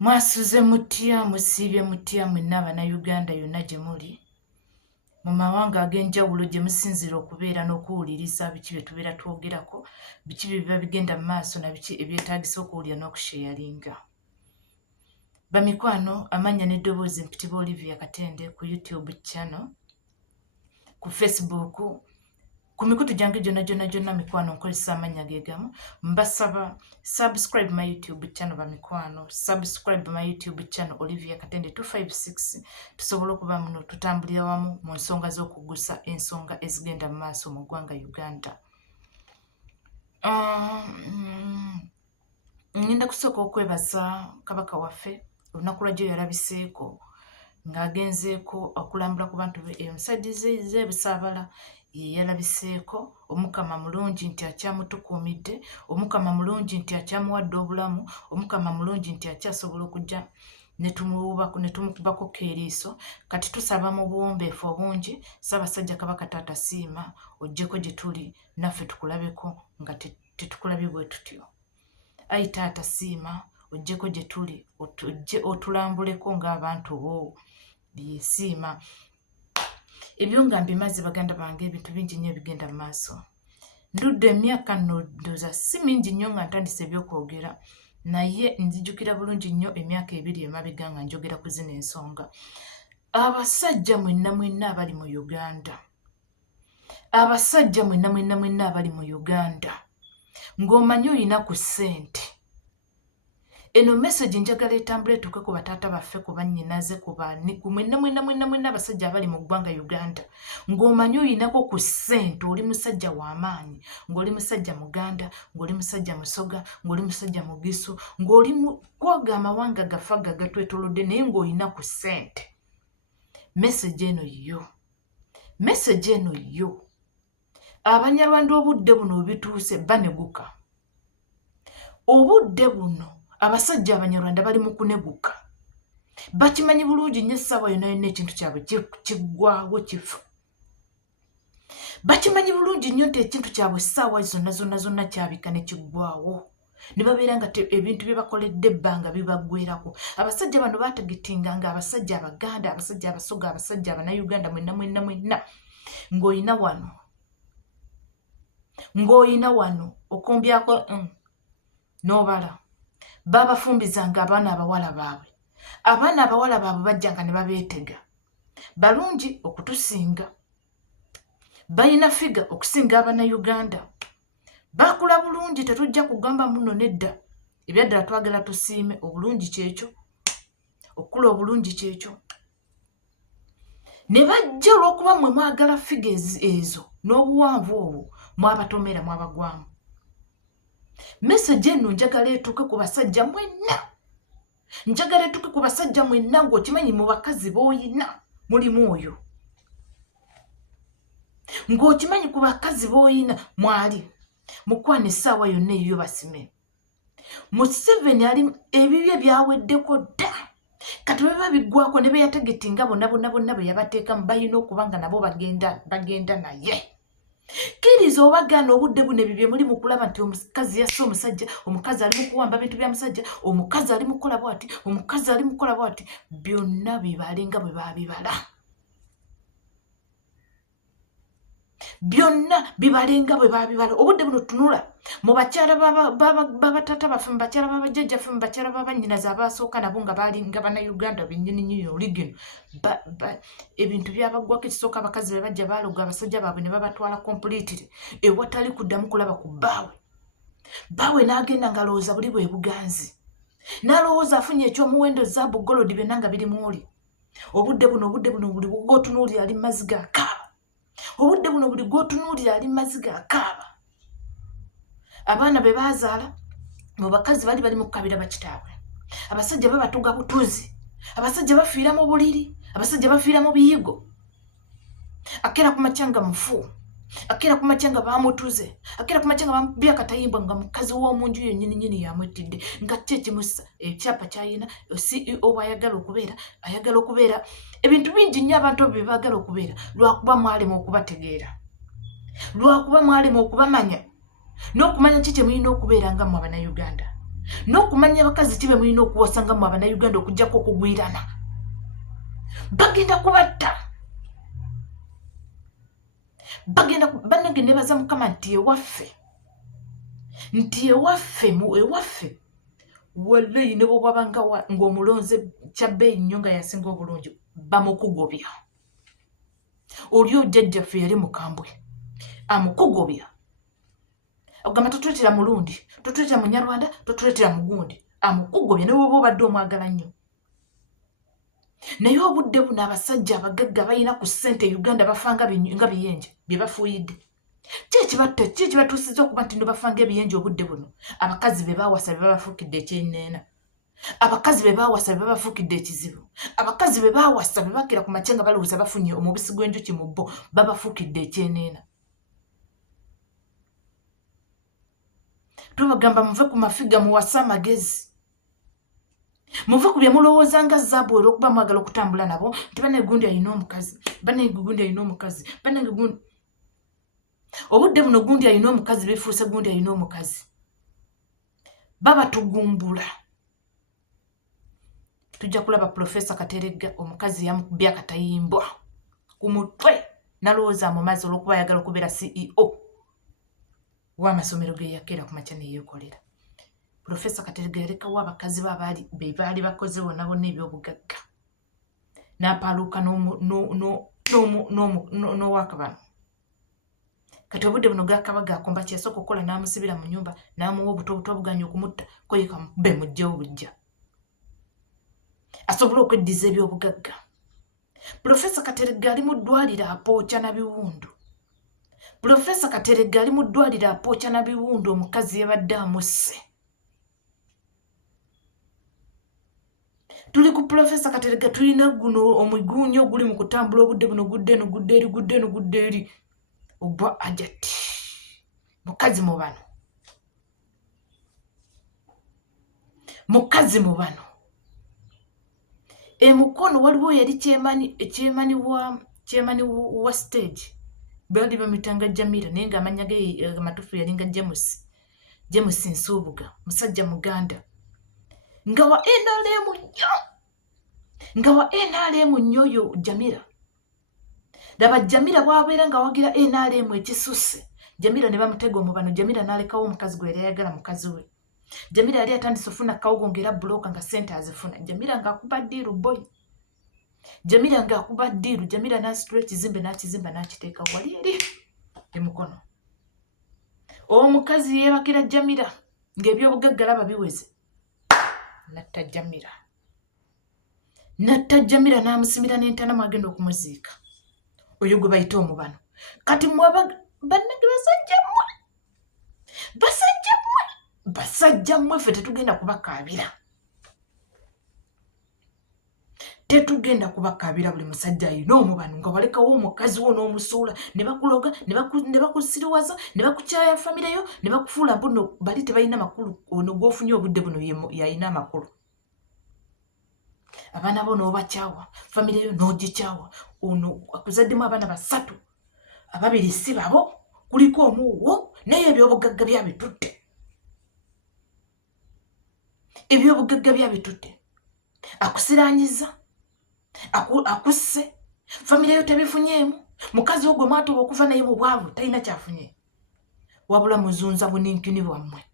Mwasuze mutya musiibye mutya mwenna Abannayuganda yonna gye muli mu mawanga ag'enjawulo gye musinzira okubeera n'okuwuliriza biki bye tubeera twogerako, biki bye biba bigenda mu maaso na biki ebyetaagisa okuwulira n'okusheyalinga. Bamikwano, amannya n'eddoboozi mpitibwa Olivia Katende ku YouTube channel, ku Facebook, ku mikutu gyange gyonna mikwano nkozesa amannya ge gamu. Mbasaba subscribe my YouTube channel bamikwano, subscribe my YouTube channel Olivia Katende 256 tusobole okuba muno tutambulira wamu mu nsonga z'okugusa ensonga ezigenda mu maaso mu ggwanga Uganda. Ngenda kusooka okwebaza kabaka waffe olunaku lwajjo yalabiseeko ng'agenzeeko okulambula ku bantu be emisajja z'ebisaabala yalabiseeko. Omukama mulungi nti akyamutukuumidde, omukama mulungi nti akyamuwadde obulamu, omukama mulungi nti akyasobola okujja ne tumukubako keeriiso. Kati tusaba mu buwombeefu obungi Ssaabasajja Kabaka Taata Siima oggyeko gye tuli naffe tukulabeko nga tetukulabye bwe tutyo. Ayi Taata Siima oggyeko gye tuli otulambuleko ng'abantu bo Siima. Ebyo nga mbimaze baganda bange, ebintu bingi nnyo ebigenda mu maaso. Ndudde emyaka nno ndowooza si mingi nnyo nga ntandise ebyokwogera, naye nzijukira bulungi nnyo emyaka 2 emabega nga njogera ku zino ensonga. Abasajja mwenna abali mu Uganda, abasajja mwenna abali mu Uganda, ng'omanyi olina ku ssente. Eno message njagala etambula etuuke ku bataata baffe, ku bannyinaze, ku mwenna abasajja abali mu ggwanga Uganda, ng'omanyi olinako ku ssente. Oli musajja w'amaanyi, ng'oli musajja Muganda, ng'oli musajja Musoga, ng'oli musajja Mugisu, ng'oli kwoga amawanga gaffe gagatwetolodde, naye ng'olina ku ssente. Message eno yo, message eno yo. Abanyarwanda obudde buno obituuse baneguka. Obudde buno abasajja Abanyarwanda bali mu kuneguka. Bakimanyi bulungi nnyo essaawa yonna ekintu kyabwe kiggwaawo kifu. Bakimanyi bulungi nnyo nti ekintu kyabwe essaawa zonna kyabika ne kiggwaawo. Ne babeera nga ebintu bye bakoledde ebbanga bibaggwerako. Abasajja bano baategetinga nga abasajja Abaganda, abasajja Abasoga, abasajja Abannayuganda mwenna ng'oyina wano okumbyako n'obala. Babafumbizanga abaana abawala baabwe. Abaana abawala baabwe bajjanga ne babeetega. Balungi okutusinga. Balina figa okusinga Abannayuganda. Bakula bulungi, tetujja kugamba muno nedda. Ebyaddala twagala tusiime obulungi kyekyo. Okula obulungi kyekyo. Ne bajja olw'okuba mmwe mwagala figa ezo n'obuwanvu obwo mwabatomera mwabagwamu. Message eno njagala etuuke ku basajja mwenna. Njagala etuuke ku basajja mwenna ng'okimanyi mu bakazi b'oyina mulimu oyo. Ng'okimanyi ku bakazi b'oyina mwali. Mukwana essaawa yonna eyo basime. Museveni ali ebibye byaweddeko dda. Kati bwe biggwako ne beyategetinga bonna bwe yabateekamu balina okuba nga nabo bagenda naye. Kkiriza obagaana obudde buno ebyo bye muli mu kulaba nti omukazi yasse omusajja, omukazi ali mu kuwamba bintu bya musajja, omukazi ali mu kukola bw'ati, omukazi ali mu kukola bw'ati, byonna bibale nga bwe baabibala. Byonna bibalenga bwe baabibala. Obudde buno tunula mu bakyala b'abataata baffe, mu bakyala b'abajjajjaffe, mu bakyala b'abannyinaze abaasooka nabo nga baalinga Bannayuganda bennyini oligino. Ebintu byabagwako ekisooka abakazi be bajja baaloga abasajja baabwe ne babatwala completely ewatali kuddamu kulaba ku bbaawe. Bbaawe n'agenda ng'alowooza buli bwe buganzi. N'alowooza afunye ekyomuwendo zaabu golodi byonna nga biri mwoli. Obudde buno buli gw'otunuulira ali maziga akaaba. Obudde buno buli gw'otunuulira ali maziga akaaba. Abaana be baazaala mu bakazi bali mu kukabira bakitaabwe. Abasajja babatuga butuzi. Abasajja bafiira mu buliri. Abasajja bafiira mu biyigo. Akeera ku makyanga mufu. Akeera ku makyanga baamutuze. Akeera ku makyanga bamubya akatayimba nga mukazi w'omunju yennyini yamwetidde. Nga kyekimusa ekyapa kyayina CEO bw'ayagala okubeera. Ebintu bingi nnyo abantu bye baagala okubeera lwakuba mwalema okubategeera. Lwakuba mwalema okubamanya. N'okumanya ki kye mulina okubeera nga mmwe Abannayuganda. n'okumanya abakazi kibe mulina okuwasanga mu Abannayuganda okujjako okugwirana. Bagenda kubatta. Bannange nebaza Mukama nti ewaffe wallahi ne bw'obwaba ng'omulonze kyabbeeyi nnyo nga yasinga obulungi bamukugobya. Oli jjajjaffe yali mukambwe amukugobya. Ogamba totuleetera mulundi, totuleetera munyarwanda, totuleetera mugundi. Amukugobya ne bw'oba obadde omwagala nnyo. Naye obudde buno abasajja abagagga balina ku ssente Uganda bafa nga biyenje bye bafuuyidde. Ki ekibatuusizza okuba nti bafa ng'ebiyenje obudde buno? Abakazi be baawasa be babafuukidde ekyenneena. Abakazi be baawasa be babafuukidde ekizibu. Abakazi be baawasa be bakira ku makya nga balowooza bafunye omubisi gw'enjuki mu bbo babafuukidde ekyenneena. Tubagamba muve ku mafiga muwase amagezi. Muve ku bye mulowooza nga zaabu olw'okuba mwagala okutambula nabo nti banne gundi alina omukazi, banne gundi alina omukazi, banne gundi. Obudde buno gundi alina omukazi beefuuse gundi alina omukazi. Babatugumbula. Tujja kulaba Profesa Kateregga omukazi yamukubye akatayimbwa ku mutwe nalowooza mu maazi olw'okuba ayagala okubeera CEO w'amasomero ge yakeera ku makya neyeekolera. Profesa Kateregga yalekawo abakazi be baali bakoze bonna eby'obugagga n'apaaluuka n'owakabano. Kati obudde buno gakaba gakomba kyasooka okukola n'amusibira mu nnyumba n'amuwa obutobuto obuganya okumutta koyika be mujjawo bujja asobole okweddiza eby'obugagga. Profesa Kateregga ali mu ddwaliro apookya na biwundu. Profesa Kateregga ali mu ddwaliro apookya na biwundu omukazi yabadde amusse. Tuli ku Profesa Kateregga tulina guno omwiguunyo oguli mu kutambula obudde buno gudde eri ogwa ajati. Mukazi mu bano. Emukono waliwo yali kyemani wa stage bali bamitanga Jamila naye ng'amanya ge amatufu yalinga James Nsubuga musajja Muganda nga wa NRM nnyo oyo Jamila. Laba Jamila bw'abeera nga wagira NRM ekisusse Jamila ne bamutega omubano. Jamila n'alekawo omukazi gwe yali ayagala mukazi we. Jamila yali atandise ofuna kawogo ng'era bulooka nga ssente azifuna. Jamila ng'akuba ddiiru boy. Jamila n'asitula ekizimbe n'akizimba n'akiteeka wali eri emukono. Omukazi yeebakira Jamila ng'ebyobugagga laba biweze. Natta Jamila n'amusimira n'entana mwagenda okumuziika. Oyo gwe bayita omubano. Kati bannange basajja mmwe ffe tetugenda kubakaabira buli musajja alina omubano nga walekawo omukazi wo n'omusuula ne bakuloga ne bakusiriwaza ne bakukyaya famire yo ne bakufuula mbuno bali tebalina makulu. Ono gw'ofunye obudde buno yalina amakulu. Abaana bo n'obakyawa, famire yo n'ogikyawa. Ono akuzaddemu abaana 3, 2 si babo, kuliko omuwo naye ebyobugagga byabitudde. Akusiraanyiza, akusse, famire yo tebifunyeemu. Mukazi ogwo mwatuba okufa naye mu bwavu talina kyafunye. Wabula muzunza buninkini bwammwe.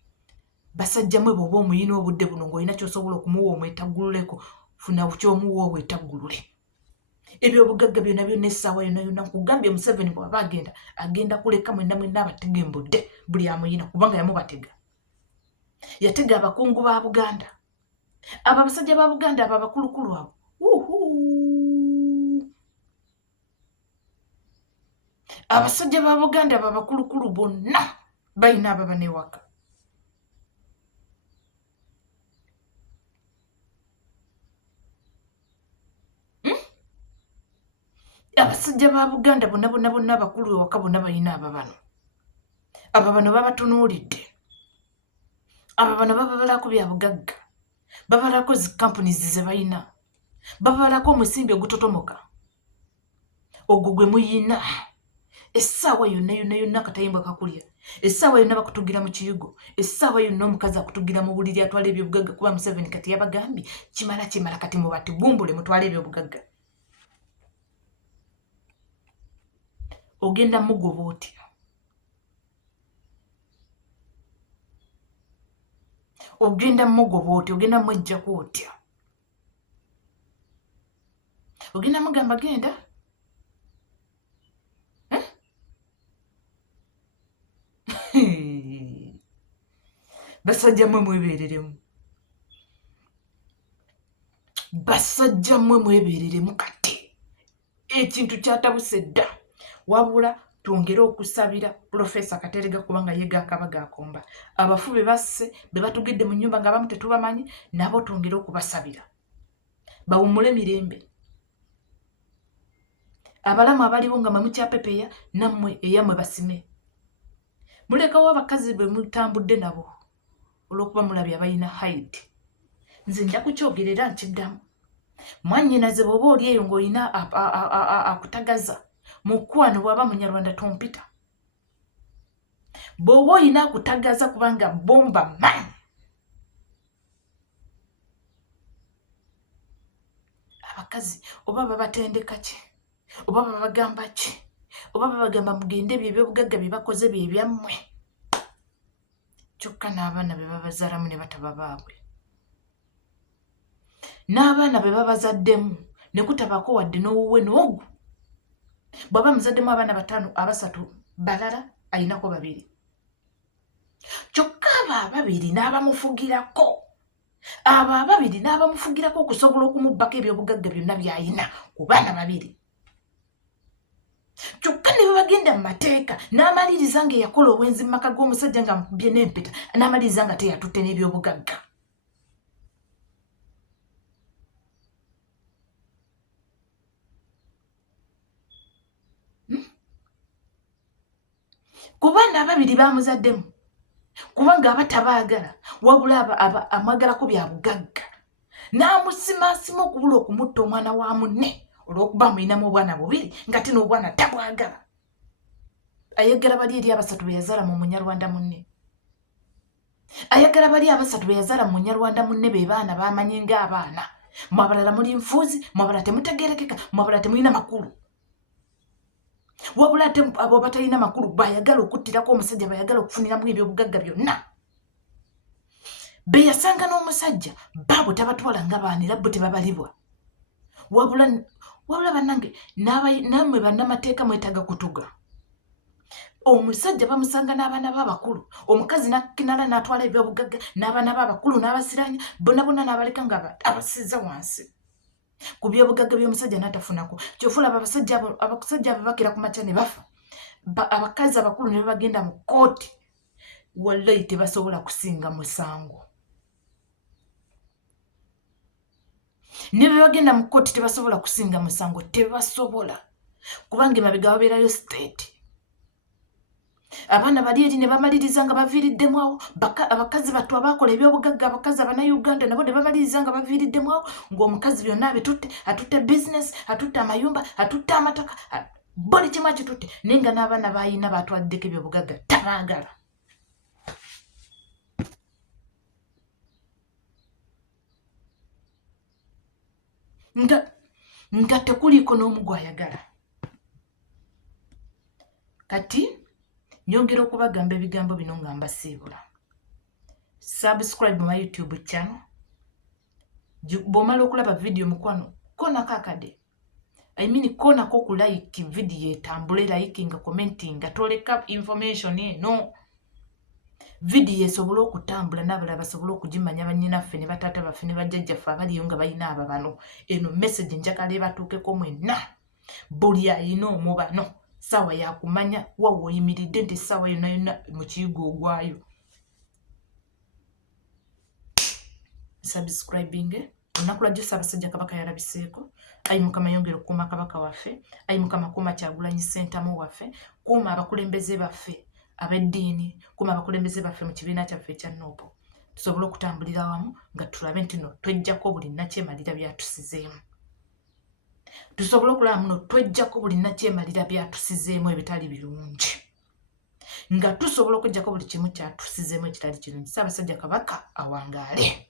Basajja mmwe bw'oba omuyina obudde buno ng'olina ky'osobola okumuwa omwetaggululeko, funa kyomuwa obwetaggulule. Ebyobugagga byonna essaawa yonna nkugambye Museveni bw'aba agenda kuleka mwenna abatega embudde buli amuyina kubanga yamubatega. Yatega abakungu ba Buganda. Abo abasajja ba Buganda abo abakulukulu abo. Abasajja ba Buganda abo abakulukulu bonna balina ababa n'ewaka. Abasajja ba Buganda bonna abakulu ewaka bonna balina ababano. Ababano babatunuulidde. Ababano bababalako bya bugagga. Babalako zi companies ze balina. Babalako omusimbi ogutotomoka. Ogwo gwe muyina. Essaawa yonna akatayimbwa kakulya. essaawa yonna bakutugira mu kiyigo, essaawa yonna omukazi akutugira mu buliri atwala ebyobugagga kuba Museveni kati yabagambye kimala kati mubati bumbule mutwala ebyobugagga. Ogenda mugoba otya? Ogenda mugoba otya? Ogenda mwejjako otya? Ogenda mugamba genda? Basajja mmwe mwebeereremu. Basajja mmwe mwebeereremu kati. Ekintu kyatabuse dda. Wabula twongere okusabira Profesa Kateregga kubanga yeega akabaga akomba. Abafu be basse be batugidde mu nnyumba nga abamu tetubamanyi nabo twongere okubasabira. Bawummule mirembe. Abalamu abaliwo nga mamukyapepeya nammwe eyammwe basime. Mulekawo abakazi be mutambudde nabo olw'okuba mulabye abalina haidi. Nze nja kukyogerera nkiddamu. Mwannyinaze bw'oba oli eyo ng'olina akutagaza mukwano bw'aba munyarwanda tompita. Bw'oba olina akutagaza kubanga bomba man. Abakazi oba babatendeka ki? Oba babagamba ki? Oba babagamba mugende ebyobugagga bye bakoze bye byammwe. Kyokka n'abaana be babazaalamu ne bataba baabwe. N'abaana be babazaddemu ne kutabako wadde n'owuwe n'ogu. Bw'aba muzaddemu abaana 5 abasatu balala ayinako 2. Kyokka abo 2 n'abamufugirako. Abo 2 n'abamufugirako okusobola okumubbako ebyobugagga byonna by'ayina ku baana 2. Kyokka ne bagenda mu mateeka n'amaliriza ng'eyakola obwenzi mu maka g'omusajja nga mukubye n'empeta n'amaliriza nga teyatutte n'ebyobugagga. Ku baana 2 bamuzaddemu kubanga abatabaagala wabula amwagalako bya bugagga n'amusimasima okubula okumutta omwana wa munne olw'okuba mulinamu obwana 2 nga tina obwana tabwagala. Ayagala bali eri abasatu be yazaala mu munyarwanda munne. Ayagala bali abasatu be yazaala mu munyarwanda munne be baana bamanye ng'abaana. Mwabalala muli nfuuzi, mwabalala temutegerekeka, mwabalala temulina makulu. Wabula ate abo batalina makulu bayagala okuttirako omusajja bayagala okufuniramu ebyobugagga byonna. Be yasanga n'omusajja baabo tabatwala nga baanira bo tebabalibwa. Wabula bannange nammwe bannamateeka mwetaaga kutuga. Omusajja bamusanga n'abaana b'abakulu. Omukazi n'akinala n'atwala ebyobugagga n'abaana b'abakulu n'abasiranya bonna n'abaleka nga abasiza wansi. Ku byobugagga by'omusajja n'atafunako. Kyofula abasajja abo bakira ku makya ne bafa. Abakazi abakulu ne bagenda mu kkooti. Wallahi tebasobola kusinga musango. Ne bagenda mu kkooti tebasobola kusinga musango. Tebasobola. Kubanga emabega wabeerayo state. Abaana bali eri ne bamaliriza nga baviiriddemu awo. Abakazi battu abakola ebyobugagga abakazi abannayuganda nabo ne bamaliriza nga baviiriddemu awo ng'omukazi byonna abitutte, atutte bizinesi, atutte amayumba, atutte amataka, buli kimu akitutte naye nga n'abaana bayina batwaliddeko ebyobugagga tabaagala. Nga tekuliiko n'omu gw'ayagala. Kati nyongera okubagamba ebigambo bino nga mbasiibula. Subscribe my YouTube channel. Bw'omala okulaba video mukwano koonako akade. Koonako ku like video etambule, likinga, commentinga, toleka information eno. Video esobole okutambula n'abalala basobole okugimanya bannyinaffe ne bataata baffe ne bajjajjaffe abaliyo nga balina ababano. Eno message njagala ebatuukeko mwenna. Buli ayina omubano. Sawa ya kumanya wawo oyimiridde nti sawa yonna mu kiyigo ogwayo. Subscribing. Olunaku lwajjo Ssaabasajja Kabaka yalabiseeko. Ayi Mukama yongera okukuuma Kabaka waffe. Ayi Mukama kuuma Kyagulanyi Ssentamu waffe. Kuuma abakulembeze baffe ab'eddiini. Kuuma abakulembeze baffe mu kibiina kyaffe ekya NUP. Tusobole okutambulira wamu nga tulabe nti no twejjako buli nakyemalira byatusizeemu. Tusobole okulaba muno twejjako buli nakyemalira byatusizeemu ebitali birungi. nga tusobola okujjako buli kimu kyatusizeemu ekitali kirungi. Ssaabasajja Kabaka awangaale.